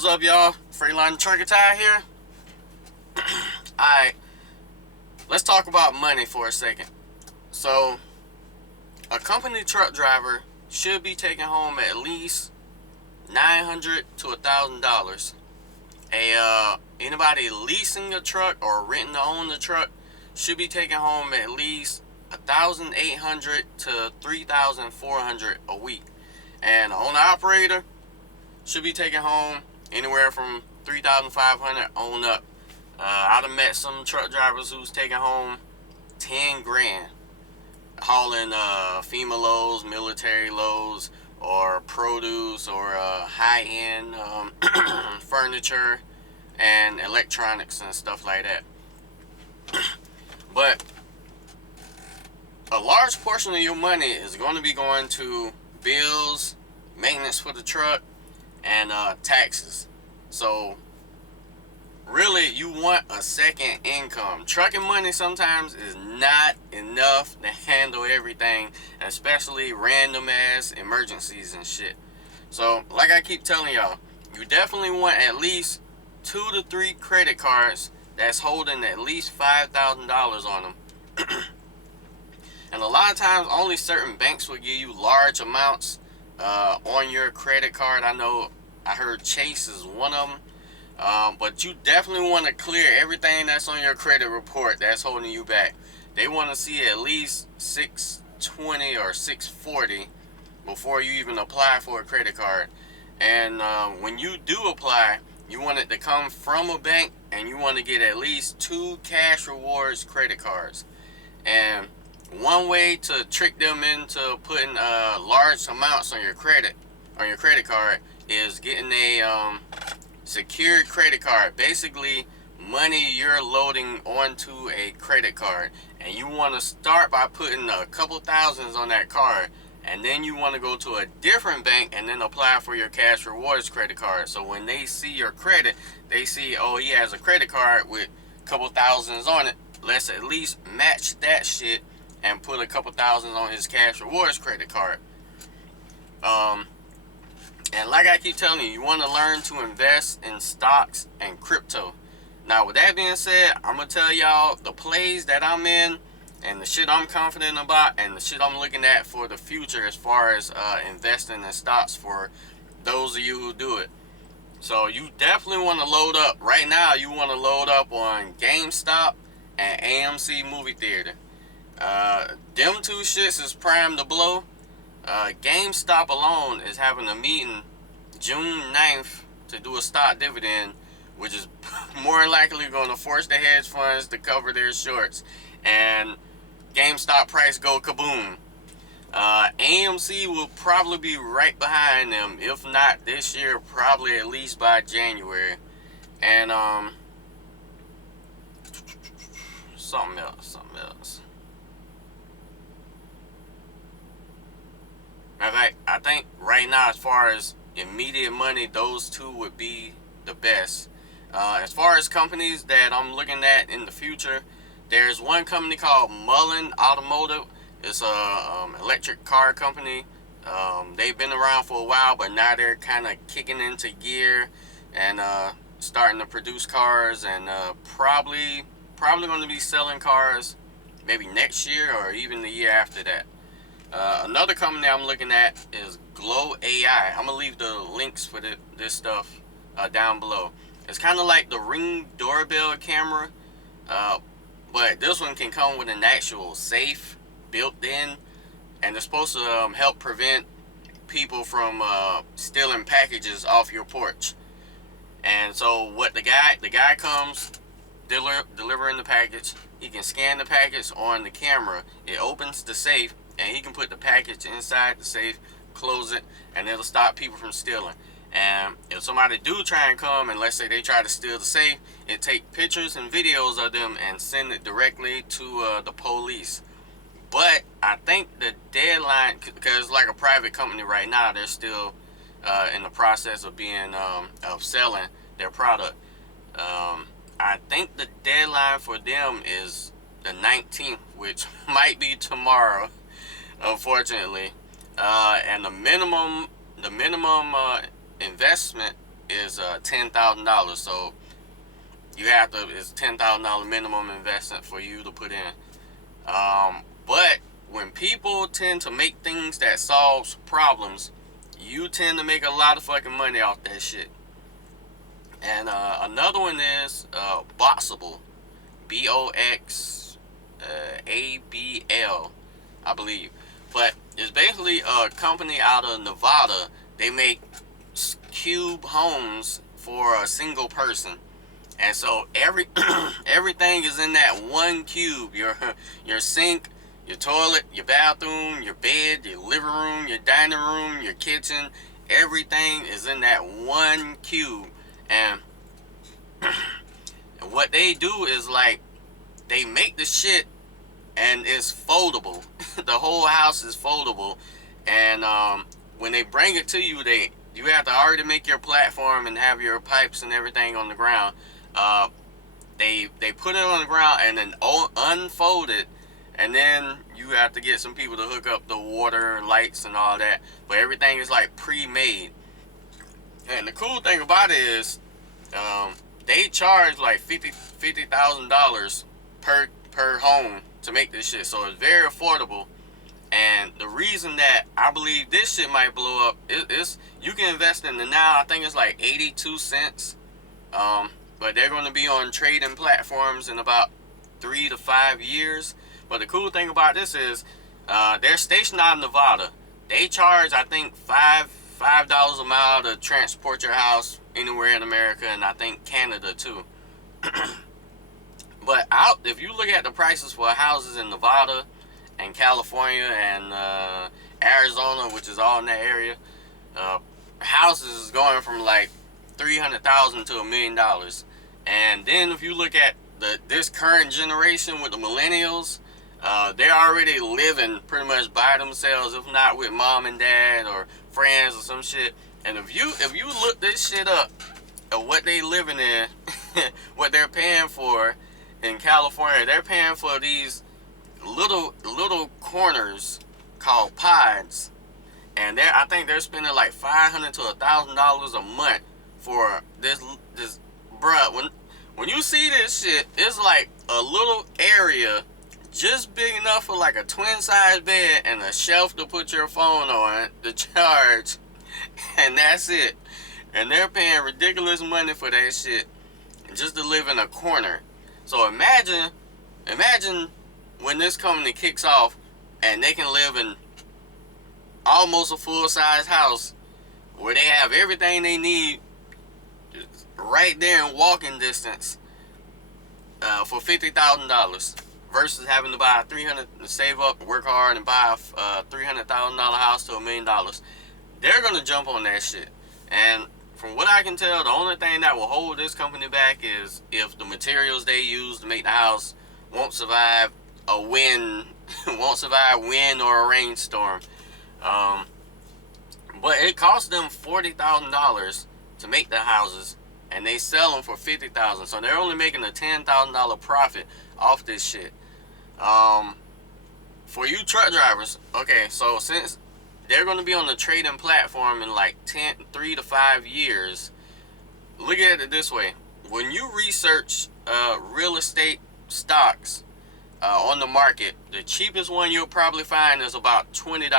What's up, y'all? Freightliner Trucker Tie here. Alright, let's talk about money for a second. So, a company truck driver should be taking home at least $900 to $1,000. Anybody leasing a truck or renting to own the truck should be taking home at least $1,800 to $3,400 a week. And the owner operator should be taking home anywhere from $3,500 on up. I've met some truck drivers who's taking home 10 grand hauling FEMA loads, military loads, or produce, or high-end furniture and electronics and stuff like that. But a large portion of your money is going to be going to bills, maintenance for the truck, and taxes. So really, you want a second income. Trucking money sometimes is not enough to handle everything, especially random ass emergencies and shit. So like I keep telling y'all, you definitely want at least 2 to 3 credit cards that's holding at least $5,000 on them. And a lot of times only certain banks will give you large amounts on your credit card. I heard Chase is one of them. But you definitely want to clear everything that's on your credit report that's holding you back. They want to see at least 620 or 640 before you even apply for a credit card. And when you do apply, you want it to come from a bank, and you want to get at least 2 cash rewards credit cards. And one way to trick them into putting large amounts on your credit card is getting a secured credit card. Basically, money you're loading onto a credit card, and you want to start by putting a couple thousands on that card, and then you want to go to a different bank and then apply for your cash rewards credit card. So when they see your credit, they see, oh, he has a credit card with a couple thousands on it. Let's at least match that shit and put a couple thousands on his cash rewards credit card. And like I keep telling you, you want to learn to invest in stocks and crypto. Now, with that being said, I'm going to tell y'all the plays that I'm in and the shit I'm confident about and the shit I'm looking at for the future as far as investing in stocks for those of you who do it. So you definitely want to load up. Right now, you want to load up on GameStop and AMC movie theater. Them two shits is primed to blow. GameStop alone is having a meeting June 9th to do a stock dividend, which is more likely going to force the hedge funds to cover their shorts, and GameStop price go kaboom. AMC will probably be right behind them, if not this year, probably at least by January. And something else. In fact, I think right now, as far as immediate money, those two would be the best. As far as companies that I'm looking at in the future, there's one company called Mullen Automotive. It's a electric car company. They've been around for a while, but now they're kind of kicking into gear and starting to produce cars, and probably going to be selling cars maybe next year or even the year after that. Another company I'm looking at is Glo Ai. I'm going to leave the links for this stuff down below. It's kind of like the Ring doorbell camera, but this one can come with an actual safe built in, and it's supposed to help prevent people from stealing packages off your porch. And so what the guy comes delivering the package, he can scan the package on the camera, it opens the safe, and he can put the package inside the safe, close it, and it'll stop people from stealing. And if somebody do try and come, and let's say they try to steal the safe, it take pictures and videos of them and send it directly to the police. But I think the deadline, because it's like a private company right now, they're still in the process of being of selling their product. I think the deadline for them is the 19th, which might be tomorrow, unfortunately. And the minimum investment is $10,000. So you have to, it's $10,000 minimum investment for you to put in. But when people tend to make things that solves problems, you tend to make a lot of fucking money off that shit. And another one is Boxabl, Boxabl, I believe. But it's basically a company out of Nevada. They make cube homes for a single person. And so everything is in that one cube. Your sink, your toilet, your bathroom, your bed, your living room, your dining room, your kitchen. Everything is in that one cube. And what they do is like, they make the shit and it's foldable. The whole house is foldable. And when they bring it to you, you have to already make your platform and have your pipes and everything on the ground. They put it on the ground and then unfold it, and then you have to get some people to hook up the water and lights and all that. But everything is like pre-made. And the cool thing about it is, they charge like $50,000 per home to make this shit, so it's very affordable. And the reason that I believe this shit might blow up is you can invest in the now. I think it's like 82 cents. But they're going to be on trading platforms in about 3 to 5 years. But the cool thing about this is they're stationed out in Nevada. They charge, I think, $5 a mile to transport your house anywhere in America, and I think Canada too. But if you look at the prices for houses in Nevada and California and Arizona, which is all in that area, houses is going from like $300,000 to $1 million. And then if you look at this current generation with the millennials, they're already living pretty much by themselves, if not with mom and dad or friends or some shit. And if you look this shit up of what they living in, what they're paying for in California, they're paying for these little corners called pods, and I think they're spending like $500 to $1,000 a month for this. Bruh, when you see this shit, it's like a little area just big enough for like a twin size bed and a shelf to put your phone on to charge, and that's it. And they're paying ridiculous money for that shit just to live in a corner. So imagine when this company kicks off and they can live in almost a full-size house where they have everything they need right there in walking distance for $50,000 versus having to buy save up, work hard, and buy a $300,000 house to $1 million. They're gonna jump on that shit. And from what I can tell, the only thing that will hold this company back is if the materials they use to make the house won't survive a wind, or a rainstorm. But it costs them $40,000 to make the houses, and they sell them for $50,000. So they're only making a $10,000 profit off this shit. For you truck drivers, okay, so since they're going to be on the trading platform in like 3 to 5 years, look at it this way. When you research real estate stocks on the market, the cheapest one you'll probably find is about $20.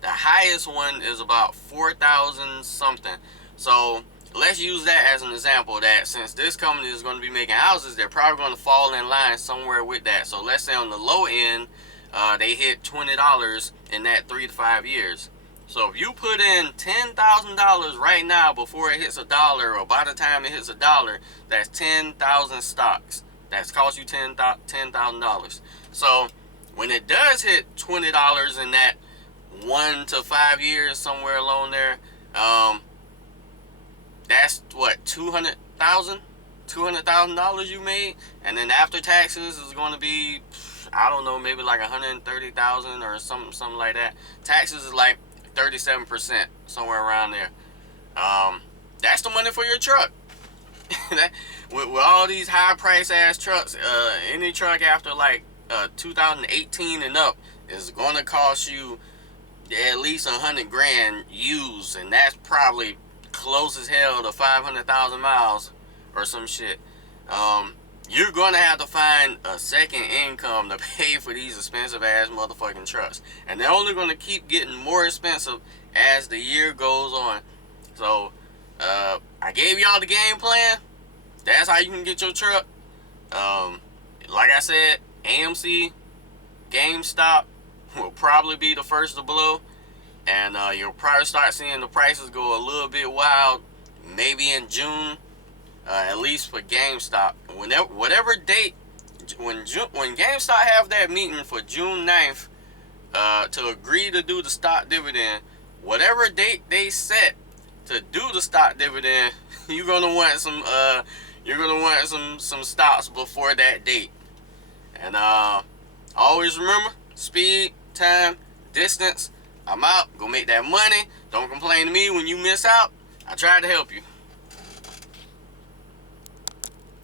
The highest one is about 4,000 something. So let's use that as an example, that since this company is going to be making houses, they're probably going to fall in line somewhere with that. So let's say on the low end, they hit $20 in that 3 to 5 years. So if you put in $10,000 right now before it hits $1, or by the time it hits $1, that's 10,000 stocks. That's cost you $10,000. So when it does hit $20 in that 1 to 5 years, somewhere along there, that's what, $200,000 you made, and then after taxes is going to be, I don't know, maybe like $130,000 or something like that. Taxes is like 37%, somewhere around there. That's the money for your truck. with all these high price ass trucks, any truck after like 2018 and up is going to cost you at least $100,000 used, and that's probably close as hell to 500,000 miles or some shit, you're gonna have to find a second income to pay for these expensive ass motherfucking trucks, and they're only gonna keep getting more expensive as the year goes on. So I gave y'all the game plan. That's how you can get your truck. Like I said, AMC, GameStop will probably be the first to blow, and you'll probably start seeing the prices go a little bit wild maybe in June, at least for GameStop. Whatever date, when GameStop have that meeting for June 9th to agree to do the stock dividend, whatever date they set to do the stock dividend, you're gonna want some stocks before that date. And always remember, speed, time, distance. I'm out. Go make that money. Don't complain to me when you miss out. I tried to help you.